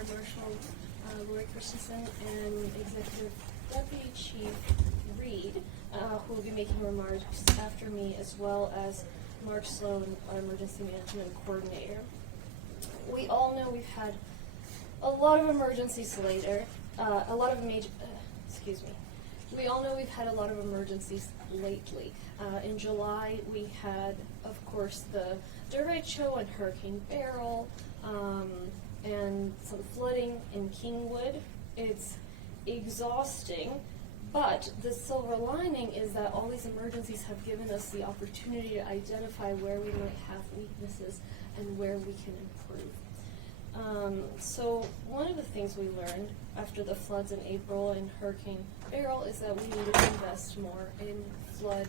Fire Marshal Lori Christensen and Executive Deputy Chief Reed, who will be making remarks after me, as well as Mark Sloan, our Emergency Management Coordinator. We all know we've had a lot of emergencies later, We all know we've had a lot of emergencies lately. In July, we had, of course, the derecho and Hurricane Beryl, and some flooding in Kingwood. It's exhausting, but the silver lining is that all these emergencies have given us the opportunity to identify where we might have weaknesses and where we can improve. So one of the things we learned after the floods in April and Hurricane Beryl is that we needed to invest more in flood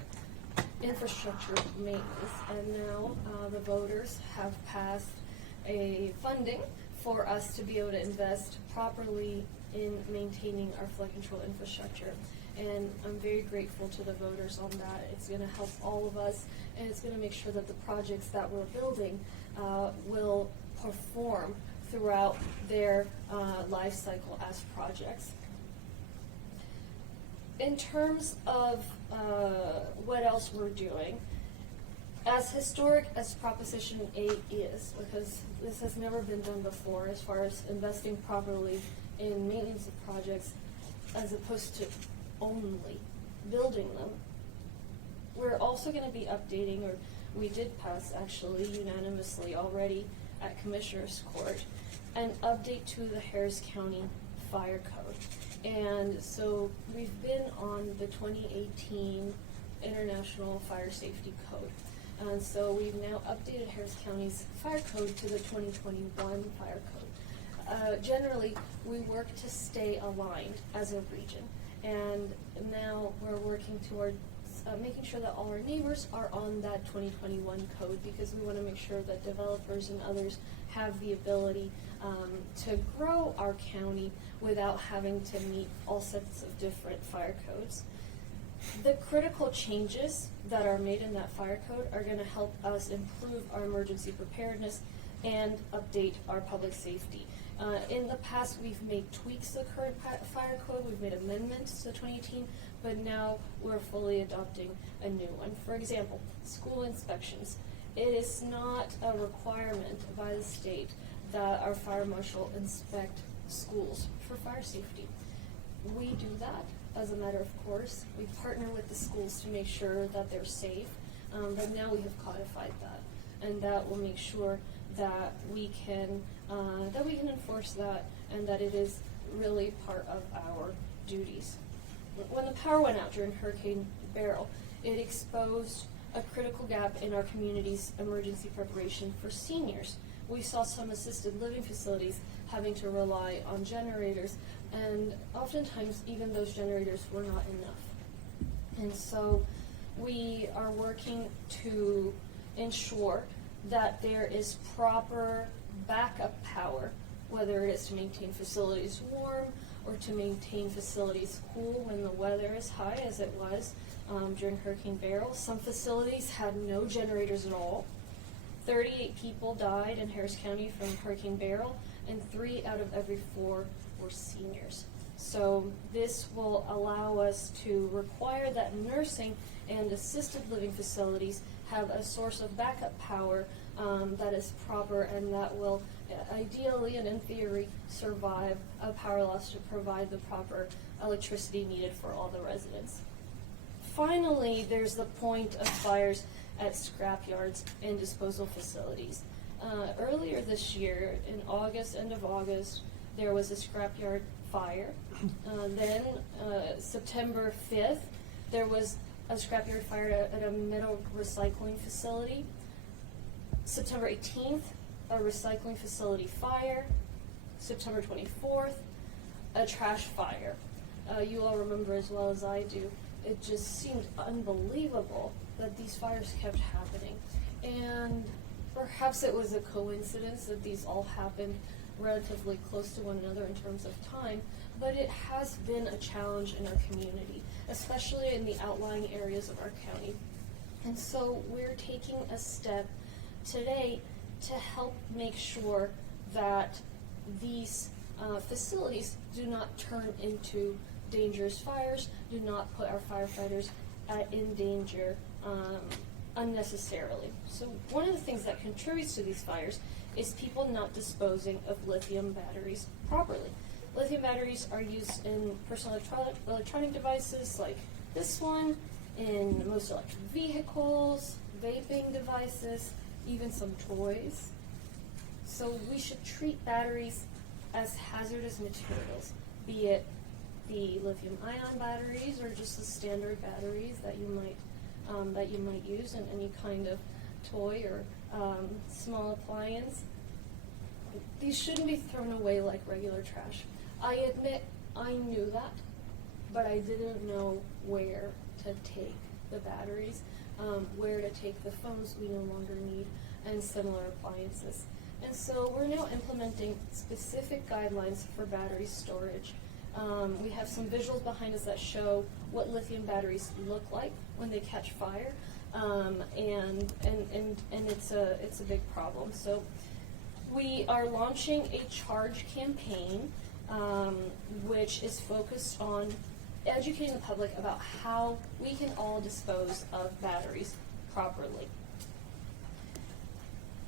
infrastructure maintenance, and now the voters have passed a funding for us to be able to invest properly in maintaining our flood control infrastructure. And I'm very grateful to the voters on that. It's going to help all of us, and it's going to make sure that the projects that we're building will perform throughout their life cycle as projects. In terms of what else we're doing, as historic as Proposition 8 is, because this has never been done before as far as investing properly in maintenance of projects as opposed to only building them, we're also going to be updating, or we did pass actually unanimously already at Commissioner's Court, an update to the Harris County Fire Code. And so we've been on the 2018 International Fire Safety Code. And so we've now updated Harris County's fire code to the 2021 fire code. Generally, we work to stay aligned as a region. And now we're working towards making sure that all our neighbors are on that 2021 code, because we want to make sure that developers and others have the ability to grow our county without having to meet all sets of different fire codes. The critical changes that are made in that fire code are going to help us improve our emergency preparedness and update our public safety. In the past, we've made tweaks to the current fire code. We've made amendments to 2018, but now we're fully adopting a new one. For example, school inspections. It is not a requirement by the state that our fire marshal inspect schools for fire safety. We do that as a matter of course. We partner with the schools to make sure that they're safe, but now we have codified that, and that will make sure that we can enforce that, and that it is really part of our duties. When the power went out during Hurricane Beryl, it exposed a critical gap in our community's emergency preparation for seniors. We saw some assisted living facilities having to rely on generators, and oftentimes even those generators were not enough. And so we are working to ensure that there is proper backup power, whether it is to maintain facilities warm or to maintain facilities cool when the weather is high, as it was during Hurricane Beryl. Some facilities had no generators at all. 38 people died in Harris County from Hurricane Beryl, and 3 out of every 4 were seniors. So this will allow us to require that nursing and assisted living facilities have a source of backup power that is proper, and that will ideally and in theory survive a power loss to provide the proper electricity needed for all the residents. Finally, there's the point of fires at scrapyards and disposal facilities. Earlier this year, in August, end of August, there was a scrapyard fire. Then September 5th, there was a scrapyard fire at a metal recycling facility. September 18th, a recycling facility fire. September 24th, a trash fire. You all remember as well as I do. It just seemed unbelievable that these fires kept happening. And perhaps it was a coincidence that these all happened relatively close to one another in terms of time, but it has been a challenge in our community, especially in the outlying areas of our county. And so we're taking a step today to help make sure that these facilities do not turn into dangerous fires, do not put our firefighters in danger unnecessarily. So one of the things that contributes to these fires is people not disposing of lithium batteries properly. Lithium batteries are used in personal electronic devices like this one, in most electric vehicles, vaping devices, even some toys. So we should treat batteries as hazardous materials, be it the lithium-ion batteries or just the standard batteries that you might use in any kind of toy or small appliance. These shouldn't be thrown away like regular trash. I admit I knew that, but I didn't know where to take the batteries, where to take the phones we no longer need, and similar appliances. And so we're now implementing specific guidelines for battery storage. We have some visuals behind us that show what lithium batteries look like when they catch fire, and it's a big problem. So we are launching a charge campaign, which is focused on educating the public about how we can all dispose of batteries properly.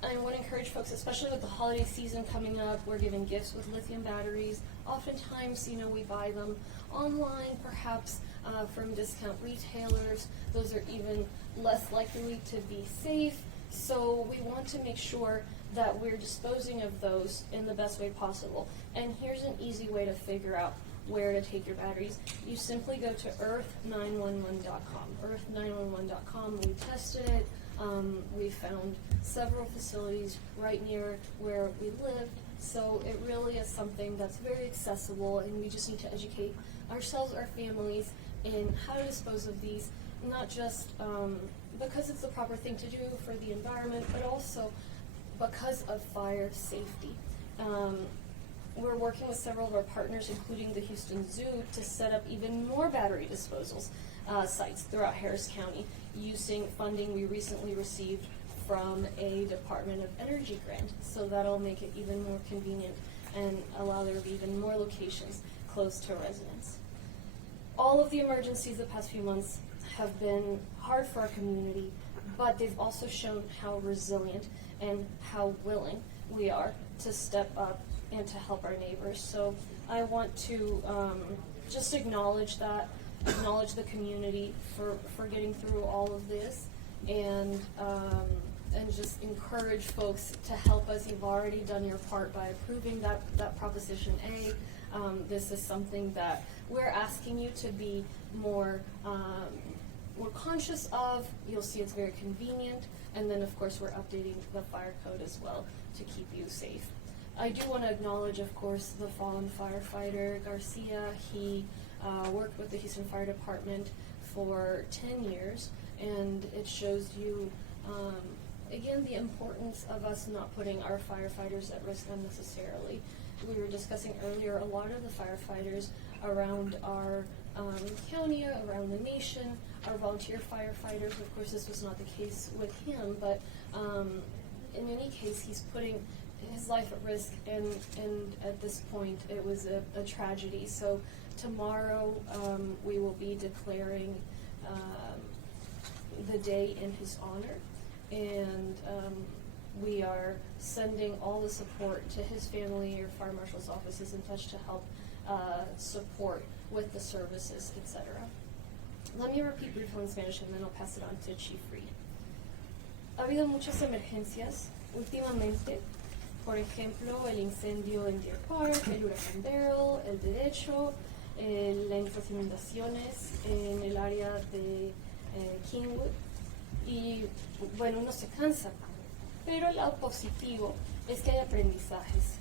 I want to encourage folks, especially with the holiday season coming up, we're giving gifts with lithium batteries. Oftentimes, we buy them online, perhaps from discount retailers. Those are even less likely to be safe. So we want to make sure that we're disposing of those in the best way possible. And here's an easy way to figure out where to take your batteries. You simply go to earth911.com. Earth911.com, we tested it. We found several facilities right near where we lived, so it really is something that's very accessible, and we just need to educate ourselves, our families, in how to dispose of these, not just because it's the proper thing to do for the environment, but also because of fire safety. We're working with several of our partners, including the Houston Zoo, to set up even more battery disposals sites throughout Harris County using funding we recently received from a Department of Energy grant. So that'll make it even more convenient and allow there to be even more locations close to residents. All of the emergencies the past few months have been hard for our community, but they've also shown how resilient and how willing we are to step up and to help our neighbors. So I want to just acknowledge the community for getting through all of this, and just encourage folks to help us. You've already done your part by approving that Proposition A. This is something that we're asking you to be more conscious of. You'll see it's very convenient, and then of course we're updating the fire code as well to keep you safe. I do want to acknowledge, of course, the fallen firefighter Garcia. He worked with the Houston Fire Department for 10 years, and it shows you, again, the importance of us not putting our firefighters at risk unnecessarily. We were discussing earlier, a lot of the firefighters around our county, around the nation, are volunteer firefighters. Of course, this was not the case with him, but in any case, he's putting his life at risk, and at this point, it was a tragedy. So tomorrow, we will be declaring the day in his honor, and we are sending all the support to his family. Your fire marshal's office is in touch to help support with the services, etc. Let me repeat briefly in Spanish, and then I'll pass it on to Chief Reed. Ha habido muchas emergencias últimamente. Por ejemplo, el incendio en Deer Park, el huracán Beryl, el derecho, las inundaciones en el área de Kingwood. Y bueno, uno se cansa, pero el lado positivo es que hay aprendizajes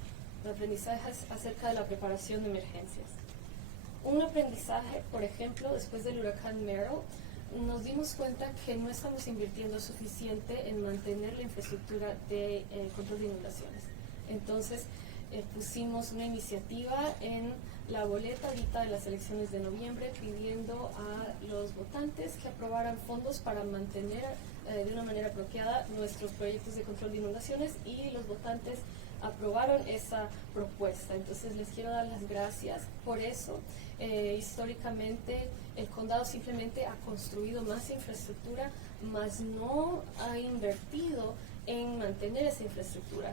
acerca de la preparación de emergencias. Un aprendizaje, por ejemplo, después del huracán Beryl, nos dimos cuenta que no estamos invirtiendo suficiente en mantener la infraestructura de control de inundaciones. Entonces, pusimos una iniciativa en la boleta ahorita de las elecciones de noviembre, pidiendo a los votantes que aprobaran fondos para mantener de una manera apropiada nuestros proyectos de control de inundaciones, y los votantes aprobaron esa propuesta. Entonces les quiero dar las gracias por eso. Históricamente el condado simplemente ha construido más infraestructura, mas no ha invertido en mantener esa infraestructura.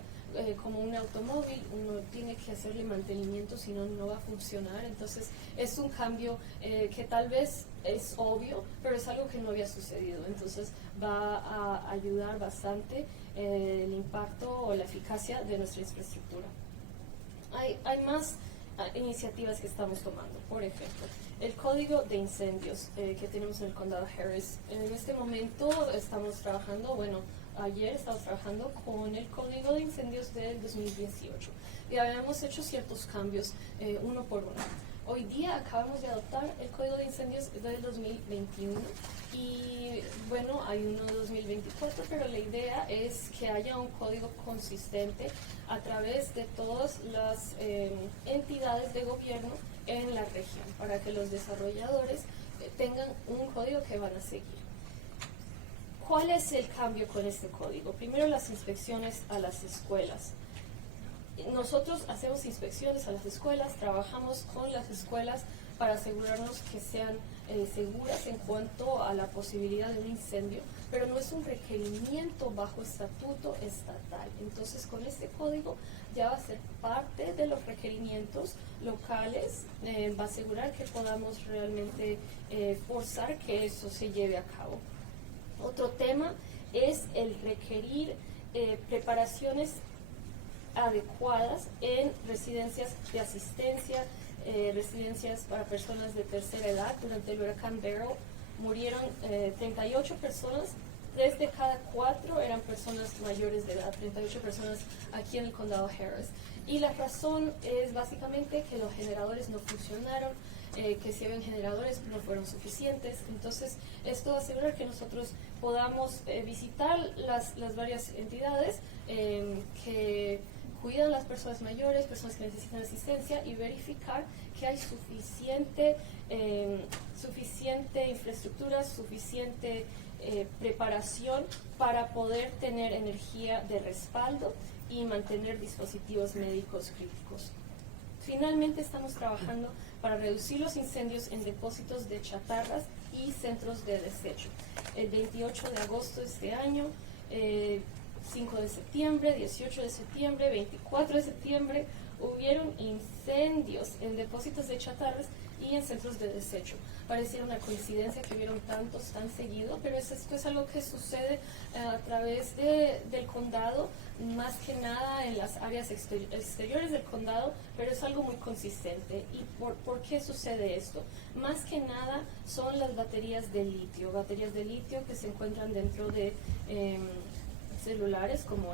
Como un automóvil, uno tiene que hacerle mantenimiento, si no, no va a funcionar. Entonces es un cambio que tal vez es obvio, pero es algo que no había sucedido. Entonces va a ayudar bastante el impacto o la eficacia de nuestra infraestructura. Hay más iniciativas que estamos tomando. Por ejemplo, el código de incendios que tenemos en el condado Harris. En este momento estamos trabajando, ayer estamos trabajando con el código de incendios del 2018 y habíamos hecho ciertos cambios uno por uno. Hoy día acabamos de adoptar el código de incendios del 2021 y hay uno de 2024, pero la idea es que haya un código consistente a través de todas las entidades de gobierno en la región para que los desarrolladores tengan un código que van a seguir. ¿Cuál es el cambio con este código? Primero, las inspecciones a las escuelas. Nosotros hacemos inspecciones a las escuelas, trabajamos con las escuelas para asegurarnos que sean seguras en cuanto a la posibilidad de un incendio, pero no es un requerimiento bajo estatuto estatal. Entonces, con este código ya va a ser parte de los requerimientos locales, va a asegurar que podamos realmente forzar que eso se lleve a cabo. Otro tema es el requerir preparaciones adecuadas en residencias de asistencia, residencias para personas de tercera edad. Durante el huracán Beryl murieron 38 personas, 3 de cada 4 eran personas mayores de edad, 38 personas aquí en el condado Harris. Y la razón es básicamente que los generadores no funcionaron, que si habían generadores no fueron suficientes. Entonces esto va a asegurar que nosotros podamos visitar las varias entidades que cuidan a las personas mayores, personas que necesitan asistencia, y verificar que hay suficiente infraestructura, suficiente preparación para poder tener energía de respaldo y mantener dispositivos médicos críticos. Finalmente estamos trabajando para reducir los incendios en depósitos de chatarras y centros de desecho. El 28 de agosto de este año, 5 de septiembre, 18 de septiembre, 24 de septiembre, hubieron incendios en depósitos de chatarras y en centros de desecho. Pareciera una coincidencia que hubieron tantos tan seguido, pero esto es algo que sucede a través del condado, más que nada en las áreas exteriores del condado, pero es algo muy consistente. ¿Y por qué sucede esto? Más que nada son las baterías de litio que se encuentran dentro de celulares como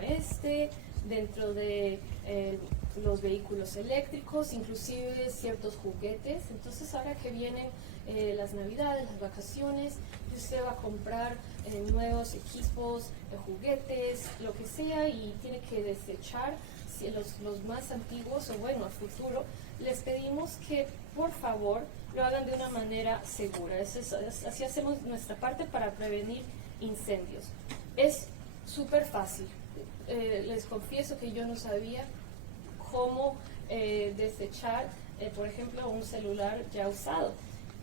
dentro de los vehículos eléctricos, inclusive ciertos juguetes. Entonces ahora que vienen las navidades, las vacaciones, y usted va a comprar nuevos equipos, juguetes, lo que sea, y tiene que desechar los más antiguos, o a futuro, les pedimos que por favor lo hagan de una manera segura. Así hacemos nuestra parte para prevenir incendios. Es súper fácil. Les confieso que yo no sabía cómo desechar, por ejemplo, un celular ya usado.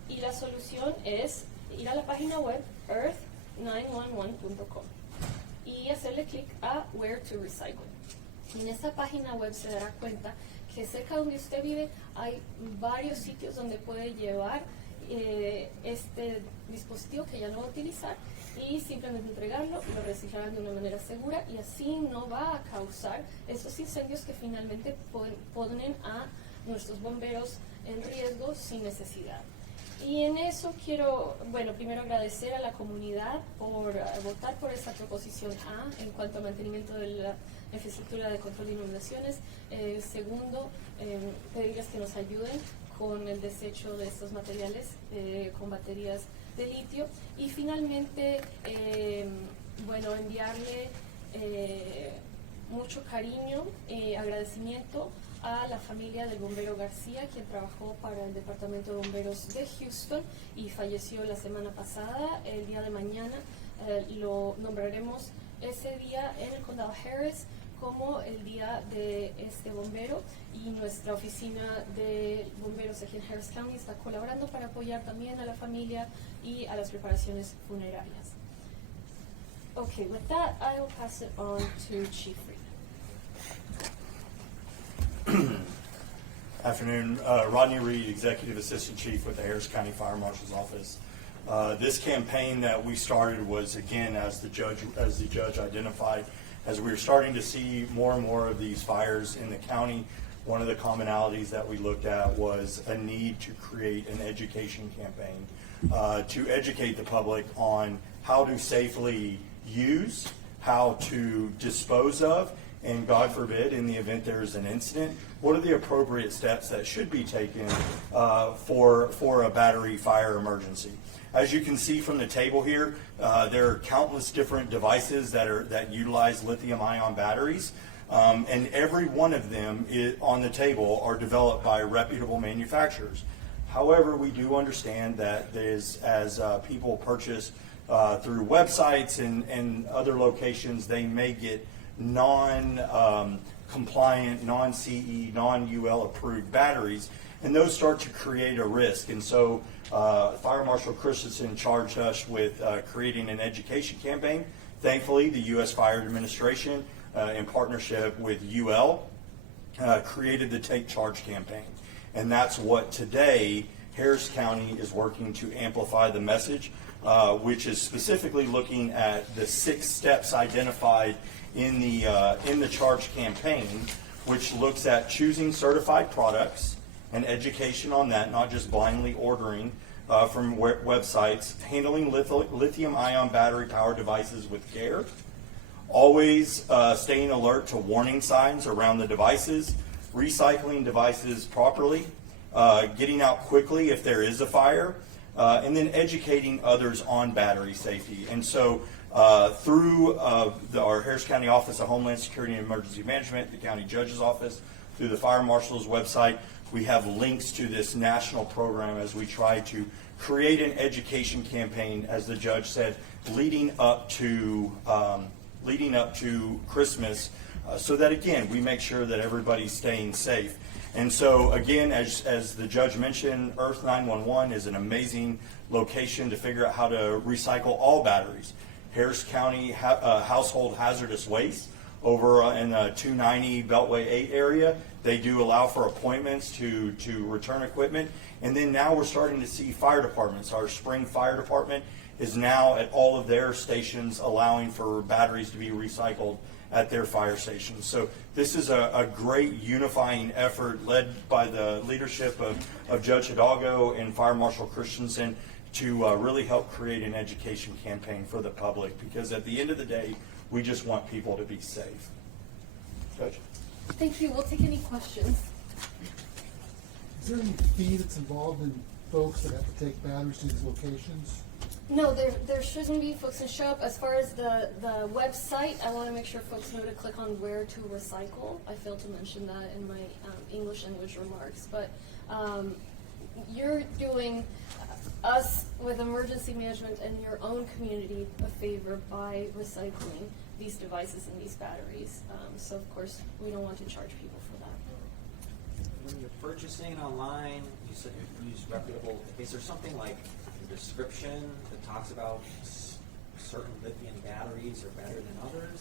Y la solución es ir a la página web earth911.com y hacerle clic a Where to Recycle. Y en esa página web se dará cuenta que cerca donde usted vive hay varios sitios donde puede llevar este dispositivo que ya no va a utilizar y simplemente entregarlo, lo reciclarán de una manera segura, y así no va a causar esos incendios que finalmente ponen a nuestros bomberos en riesgo sin necesidad. Y en eso quiero, primero agradecer a la comunidad por votar por esta proposición A en cuanto a mantenimiento de la infraestructura de control de inundaciones. Segundo, pedirles que nos ayuden con el desecho de estos materiales con baterías de litio. Y finalmente, enviarle mucho cariño y agradecimiento a la familia del bombero García, quien trabajó para el Departamento de Bomberos de Houston y falleció la semana pasada. El día de mañana lo nombraremos ese día en el condado Harris como el Día de Bombero, y nuestra oficina de bomberos aquí en Harris County está colaborando para apoyar también a la familia y a las preparaciones funerarias. Okay, with that, I will pass it on to Chief Reed. Afternoon, Rodney Reed, Executive Assistant Chief with the Harris County Fire Marshal's Office. This campaign that we started was, again, as the judge identified, as we were starting to see more and more of these fires in the county. One of the commonalities that we looked at was a need to create an education campaign to educate the public on how to safely use, how to dispose of, and God forbid, in the event there is an incident, what are the appropriate steps that should be taken for a battery fire emergency? As you can see from the table here, there are countless different devices that utilize lithium-ion batteries, and every one of them on the table are developed by reputable manufacturers. However, we do understand that as people purchase through websites and other locations, they may get non-compliant, non-CE, non-UL approved batteries, and those start to create a risk. And so Fire Marshal Christensen charged us with creating an education campaign. Thankfully, the U.S. Fire Administration, in partnership with UL, created the Take Charge campaign. And that's what today Harris County is working to amplify the message, which is specifically looking at the 6 steps identified in the charge campaign, which looks at choosing certified products and education on that, not just blindly ordering from websites, handling lithium-ion battery-powered devices with care, always staying alert to warning signs around the devices, recycling devices properly, getting out quickly if there is a fire, and then educating others on battery safety. And so through our Harris County Office of Homeland Security and Emergency Management, the County Judge's Office, through the Fire Marshal's website, we have links to this national program as we try to create an education campaign, as the judge said, leading up to Christmas, so that, again, we make sure that everybody's staying safe. And so, again, as the judge mentioned, Earth 911 is an amazing location to figure out how to recycle all batteries. Harris County Household Hazardous Waste over in 290 Beltway 8 area, they do allow for appointments to return equipment. And then now we're starting to see fire departments. Our Spring Fire Department is now at all of their stations allowing for batteries to be recycled at their fire stations. So this is a great unifying effort led by the leadership of Judge Hidalgo and Fire Marshal Christensen to really help create an education campaign for the public, because at the end of the day, we just want people to be safe. Judge? Thank you. We'll take any questions. Is there any fee that's involved in folks that have to take batteries to these locations? No, there shouldn't be. Folks can show up. As far as the website, I want to make sure folks know to click on where to recycle. I failed to mention that in my English language remarks. But you're doing us with emergency management and your own community a favor by recycling these devices and these batteries. So, of course, we don't want to charge people for that. When you're purchasing online, you said you use reputable. Is there something like a description that talks about certain lithium batteries are better than others?